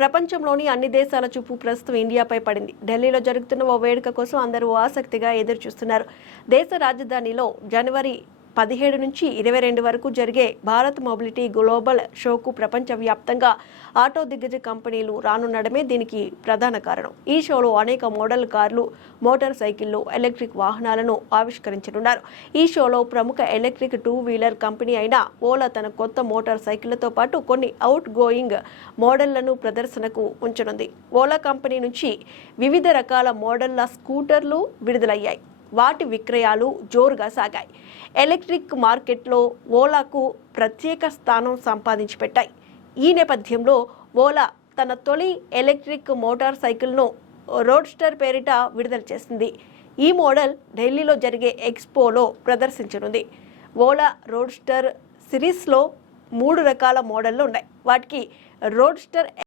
ప్రపంచంలోని అన్ని దేశాల చూపు ప్రస్తుతం ఇండియాపై పడింది. ఢిల్లీలో జరుగుతున్న ఓ వేడుక కోసం అందరూ ఆసక్తిగా ఎదురు చూస్తున్నారు దేశ రాజధానిలో జనవరి పదిహేడు నుంచి ఇరవై రెండు వరకు జరిగే భారత్ మొబిలిటీ గ్లోబల్ షోకు ప్రపంచవ్యాప్తంగా ఆటో దిగ్గజ కంపెనీలు రానుండడమే దీనికి ప్రధాన కారణం. ఈ షోలో అనేక మోడల్ కార్లు మోటార్ సైకిళ్ళు ఎలక్ట్రిక్ వాహనాలను ఆవిష్కరించనున్నారు. ఈ షోలో ప్రముఖ ఎలక్ట్రిక్ టూ వీలర్ కంపెనీ అయిన ఓలా తన కొత్త మోటార్ సైకిళ్ళతో పాటు కొన్ని అవుట్ గోయింగ్ మోడళ్ళను ప్రదర్శనకు ఉంచనుంది. ఓలా కంపెనీ నుంచి వివిధ రకాల మోడళ్ళ స్కూటర్లు విడుదలయ్యాయి. వాటి విక్రయాలు జోరుగా సాగాయి. ఎలక్ట్రిక్ మార్కెట్లో ఓలాకు ప్రత్యేక స్థానం సంపాదించి పెట్టాయి ఈ నేపథ్యంలో ఓలా తన తొలి ఎలక్ట్రిక్ మోటార్ సైకిల్ను రోడ్స్టర్ పేరిట విడుదల చేసింది. ఈ మోడల్ ఢిల్లీలో జరిగే ఎక్స్పోలో ప్రదర్శించనుంది. ఓలా రోడ్స్టర్ సిరీస్లో మూడు రకాల మోడళ్ళు ఉన్నాయి. వాటికి రోడ్స్టర్